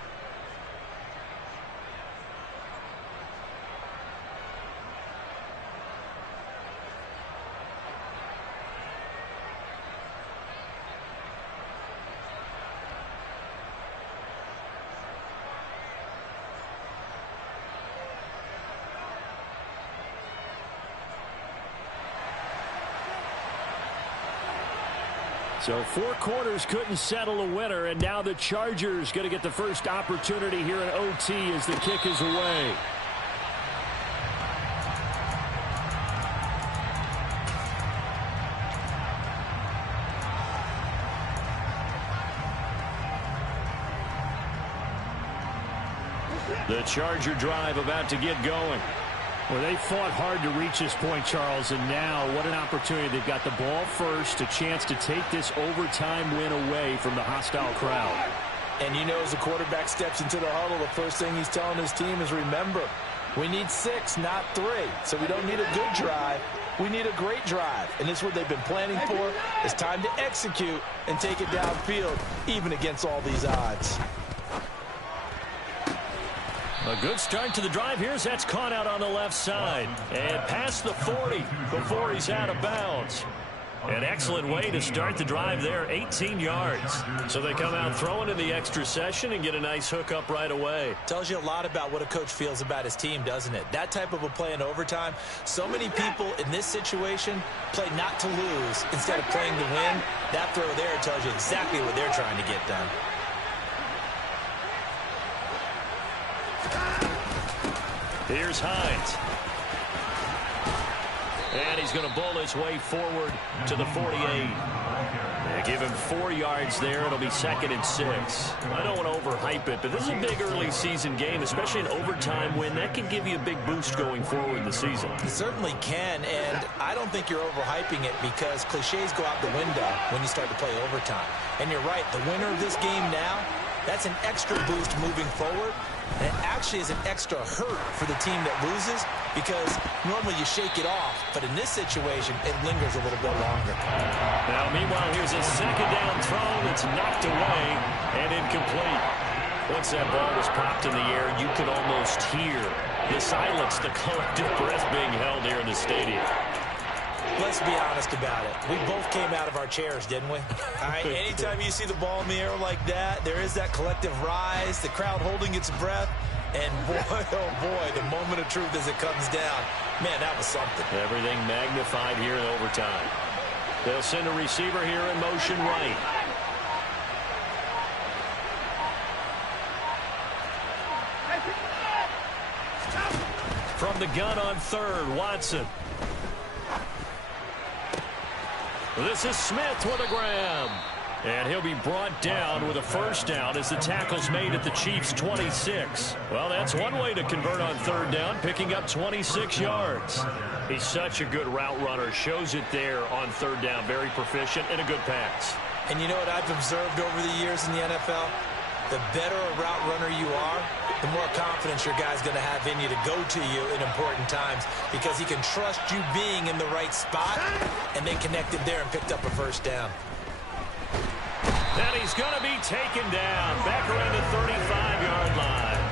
So 4 quarters couldn't settle a winner, and now the Chargers going to get the first opportunity here in OT as the kick is away. The Charger drive about to get going. Well, they fought hard to reach this point, Charles, and now what an opportunity. They've got the ball first, a chance to take this overtime win away from the hostile crowd. And you know, as the quarterback steps into the huddle, the first thing he's telling his team is, remember, we need 6, not 3. So we don't need a good drive. We need a great drive. And this is what they've been planning for. It's time to execute and take it downfield, even against all these odds. A good start to the drive here as that's caught out on the left side. And past the 40 before he's out of bounds. An excellent way to start the drive there, 18 yards. So they come out throwing in the extra session and get a nice hookup right away. Tells you a lot about what a coach feels about his team, doesn't it? That type of a play in overtime. So many people in this situation play not to lose instead of playing to win. That throw there tells you exactly what they're trying to get done. Here's Hines. And he's going to bowl his way forward to the 48. They give him 4 yards there. It'll be 2nd and 6. I don't want to overhype it, but this is a big early season game, especially an overtime win. That can give you a big boost going forward in the season. It certainly can, and I don't think you're overhyping it because cliches go out the window when you start to play overtime. And you're right, the winner of this game now, that's an extra boost moving forward. And it actually is an extra hurt for the team that loses because normally you shake it off. But in this situation, it lingers a little bit longer. Now, meanwhile, here's a 2nd down throw that's knocked away and incomplete. Once that ball was popped in the air, you could almost hear the silence, the collective breath being held here in the stadium. Let's be honest about it. We both came out of our chairs, didn't we? All right, anytime you see the ball in the air like that, there is that collective rise, the crowd holding its breath, and boy, oh boy, the moment of truth as it comes down. Man, that was something. Everything magnified here in overtime. They'll send a receiver here in motion right. From the gun on 3rd, Watson. This is Smith with a grab. And he'll be brought down with a first down as the tackle's made at the Chiefs' 26. Well, that's one way to convert on 3rd down, picking up 26 yards. He's such a good route runner. Shows it there on 3rd down. Very proficient and a good pass. And you know what I've observed over the years in the NFL? The better a route runner you are, the more confidence your guy's going to have in you to go to you in important times because he can trust you being in the right spot, and they connected there and picked up a first down. And he's going to be taken down back around the 35-yard line.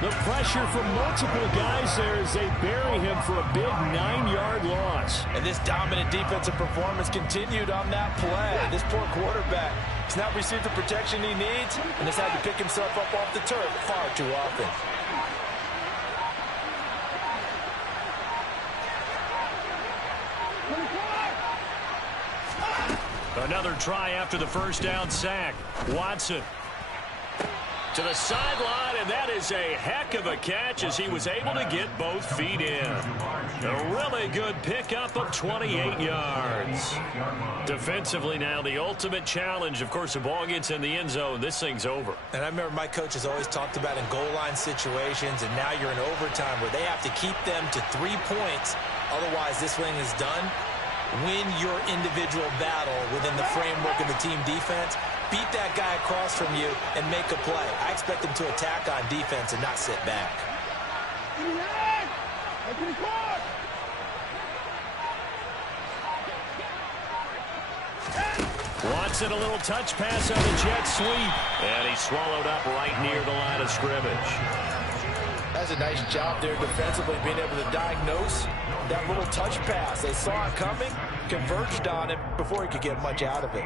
The pressure from multiple guys there as they bury him for a big 9-yard loss. And this dominant defensive performance continued on that play. This poor quarterback has not received the protection he needs and has had to pick himself up off the turf far too often. Another try after the first down sack. Watson to the sideline, and that is a heck of a catch as he was able to get both feet in. A really good pickup of 28 yards. Defensively now, the ultimate challenge. Of course, the ball gets in the end zone. This thing's over. And I remember my coach has always talked about in goal line situations, and now you're in overtime where they have to keep them to 3 points. Otherwise, this thing is done. Win your individual battle within the framework of the team defense. Beat that guy across from you and make a play. I expect him to attack on defense and not sit back. Watson, a little touch pass on the jet sweep. And he's swallowed up right near the line of scrimmage. That's a nice job there defensively, being able to diagnose that little touch pass. They saw it coming, converged on it before he could get much out of it.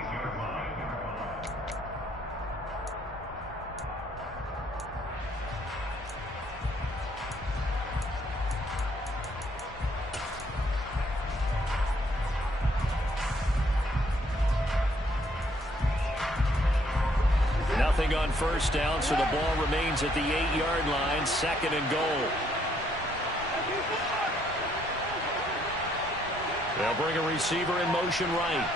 Nothing on first down, so the ball remains at the 8-yard line, 2nd and goal. They'll bring a receiver in motion right.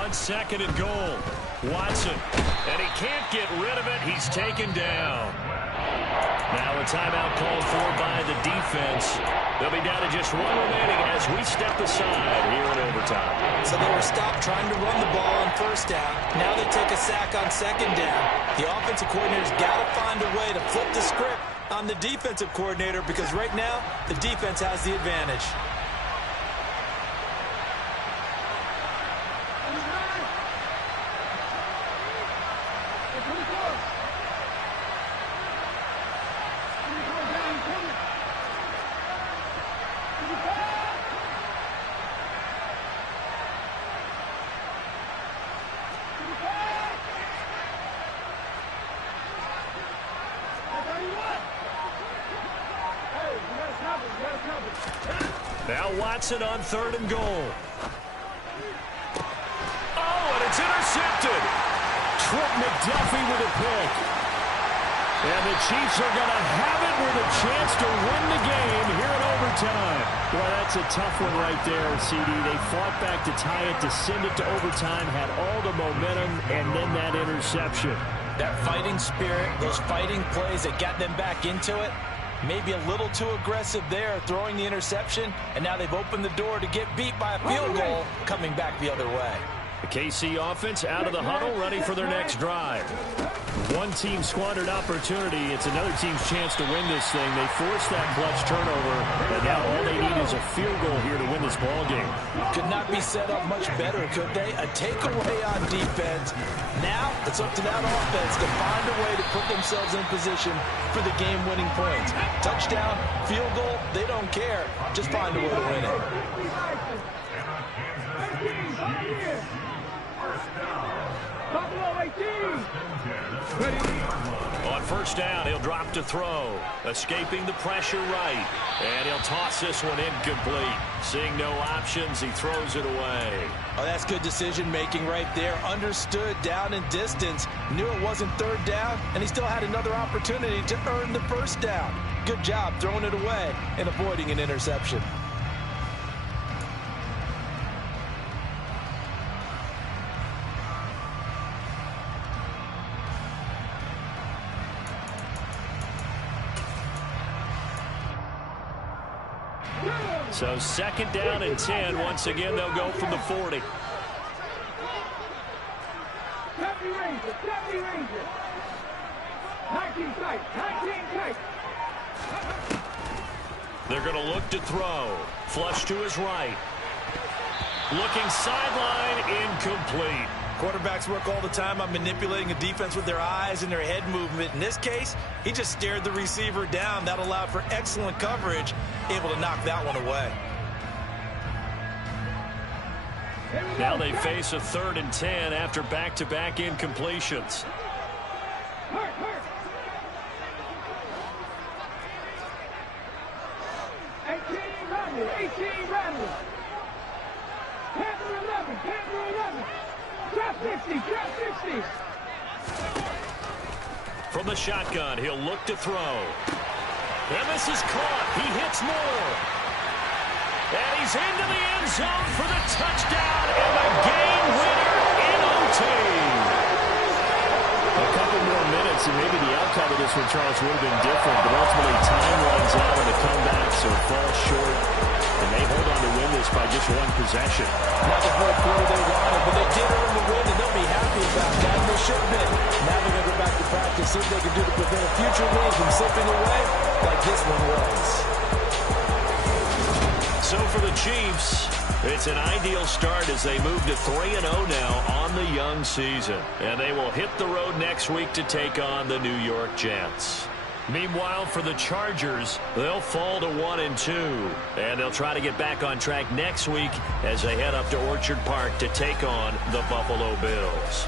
On 2nd and goal, Watson. And he can't get rid of it. He's taken down. Now a timeout called for by the defense. They'll be down to just one remaining as we step aside here in overtime. So they were stopped trying to run the ball on first down. Now they take a sack on 2nd down. The offensive coordinator's got to find a way to flip the script on the defensive coordinator because right now the defense has the advantage. Now Watson on 3rd and goal. Oh, and it's intercepted. Trent McDuffie with a pick. And the Chiefs are going to have it with a chance to win the game here in overtime. Well, that's a tough one right there, CD. They fought back to tie it, to send it to overtime, had all the momentum, and then that interception. That fighting spirit, those fighting plays that got them back into it, maybe a little too aggressive there, throwing the interception, and now they've opened the door to get beat by a field goal coming back the other way. The KC offense out of the huddle, ready for their next drive. One team squandered opportunity. It's another team's chance to win this thing. They forced that clutch turnover, but now all they need is a field goal here to win this ball game. Could not be set up much better, could they? A takeaway on defense. Now it's up to that offense to find a way to put themselves in position for the game-winning points. Touchdown, field goal, they don't care. Just find a way to win it. On first down, he'll drop to throw. Escaping the pressure right. And he'll toss this one incomplete. Seeing no options, he throws it away. Oh, that's good decision-making right there. Understood down and distance. Knew it wasn't 3rd down, and he still had another opportunity to earn the 1st down. Good job throwing it away and avoiding an interception. So 2nd down and 10. Once again, they'll go from the 40. Deputy Ranger. 19 tight. They're going to look to throw. Flush to his right. Looking sideline, incomplete. Quarterbacks work all the time on manipulating a defense with their eyes and their head movement. In this case, he just stared the receiver down. That allowed for excellent coverage, able to knock that one away. Now they face a 3rd and 10 after back-to-back incompletions. 18 Randall. Panther 11. Drop 60. From the shotgun, he'll look to throw. And this is caught. He hits Moore. And he's into the end zone for the touchdown and the game winner in OT. A couple more minutes and maybe the outcome of this one, Charles, would have been different. But ultimately, time runs out on the comeback, so it falls short. And they hold on to win this by just one possession. Not the breakthrough they wanted, but they did earn the win, and they'll be happy about that. And they should have been. Now they're going to go back to practice, see if they can do to prevent a future win from slipping away like this one was. So for the Chiefs, it's an ideal start as they move to 3-0 now on the young season. And they will hit the road next week to take on the New York Jets. Meanwhile, for the Chargers, they'll fall to 1-2. And they'll try to get back on track next week as they head up to Orchard Park to take on the Buffalo Bills.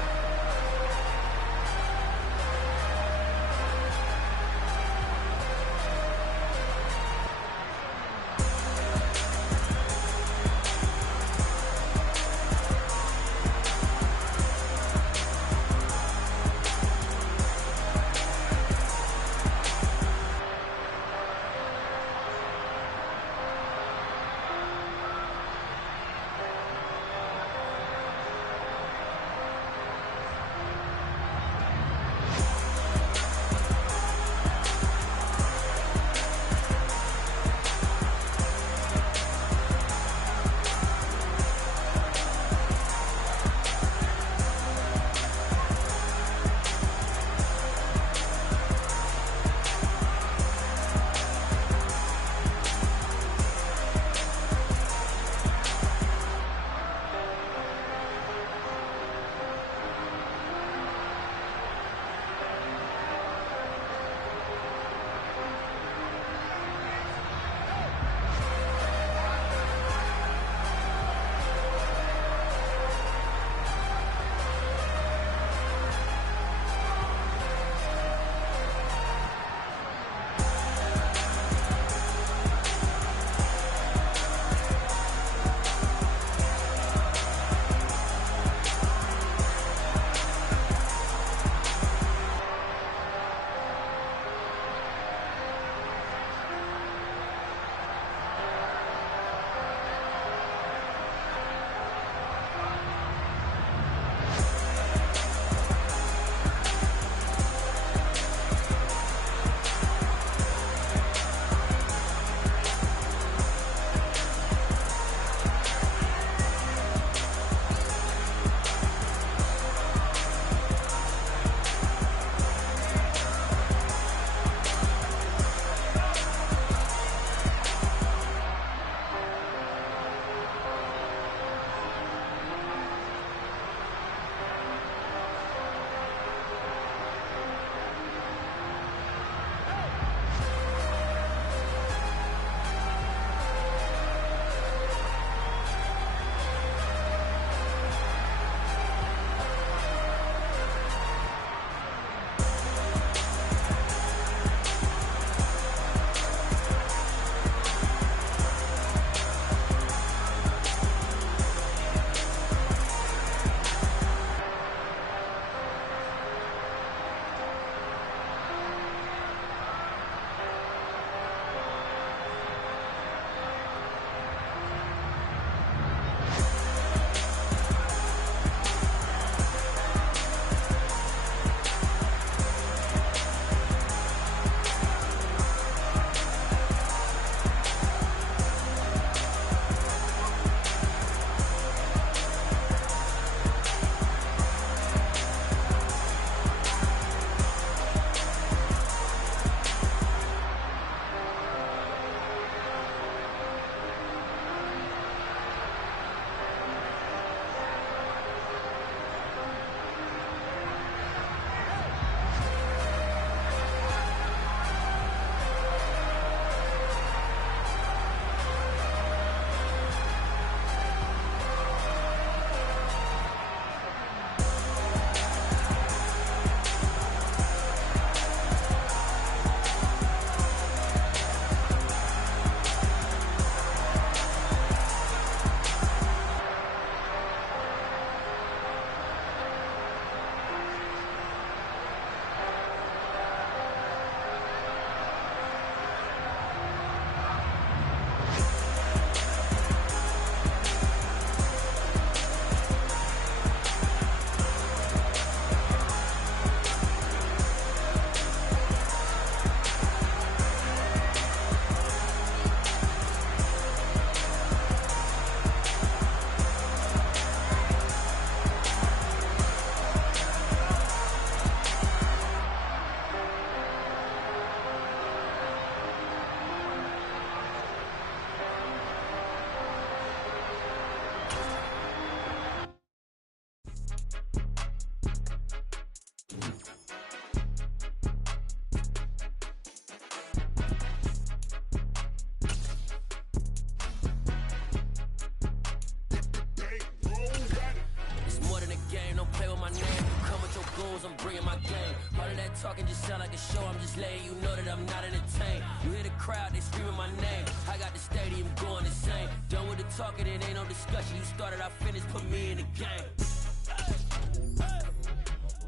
goons, I'm bringing my game. All of that talking just sound like a show, I'm just letting you know that I'm not entertained. You hear the crowd, they screaming my name. I got the stadium going insane. Done with the talking, it ain't no discussion. You started, I finished, put me in the game.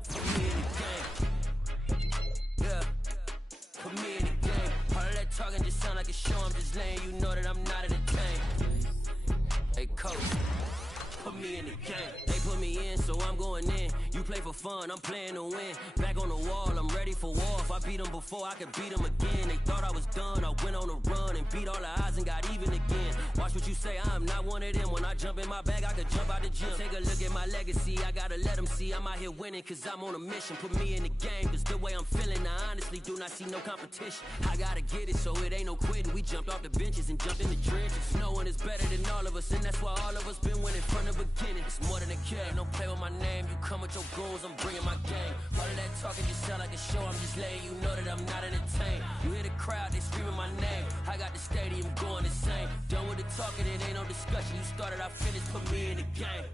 Put me in the game. Yeah. Put me in the game. All of that talking just sound like a show, I'm just letting you know that I'm not entertained. Hey, coach. Put me in the game. They put me in, so I'm going in. You play for fun, I'm playing to win. Back on the wall, I'm ready for war. If I beat them before, I could beat them again. They thought I was done, I went on a run and beat all the odds and got even again. Watch what you say, I'm not one of them. When I jump in my bag, I could jump out the gym. Take a look at my legacy, I gotta let them see I'm out here winning, cause I'm on a mission. Put me in the game, cause the way I'm feeling, I honestly do not see no competition. I gotta get it, so it ain't no quitting. We jumped off the benches and jumped in the trenches. No one is better than all of us, and that's why all of us been winning from the beginning. It's more than a game, don't play with my name. You come with your goons, I'm bringing my game. All of that talking just sound like a show, I'm just letting you know that I'm not entertained. You hear the crowd, they screaming my name. I got the stadium going insane. Done with the talking, it ain't no discussion. You started, I finished, put me in the game.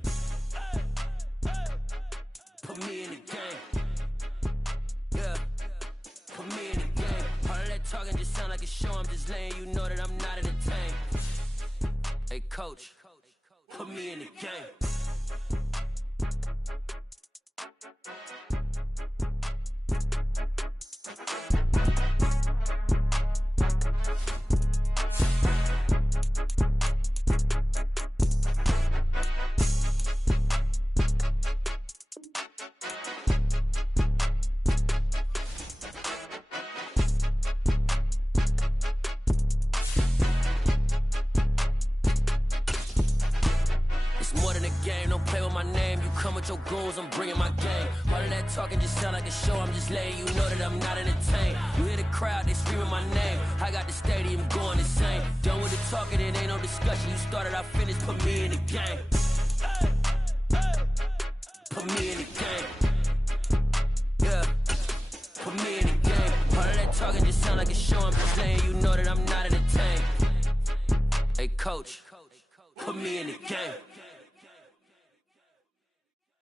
Put me in the game. Yeah. Put me in the game. All of that talking just sound like a show, I'm just letting you know that I'm not entertained. Hey, coach. Put me in the game. Your goals, I'm bringing my game. All of that talking just sound like a show, I'm just letting you know that I'm not entertained. You hear the crowd, they screaming my name. I got the stadium going insane. Done with the talking, it ain't no discussion. You started, I finished, put me in the game. Put me in the game. Yeah. Put me in the game. All of that talking just sound like a show, I'm just letting you know that I'm not entertained. Hey, coach, put me in the game.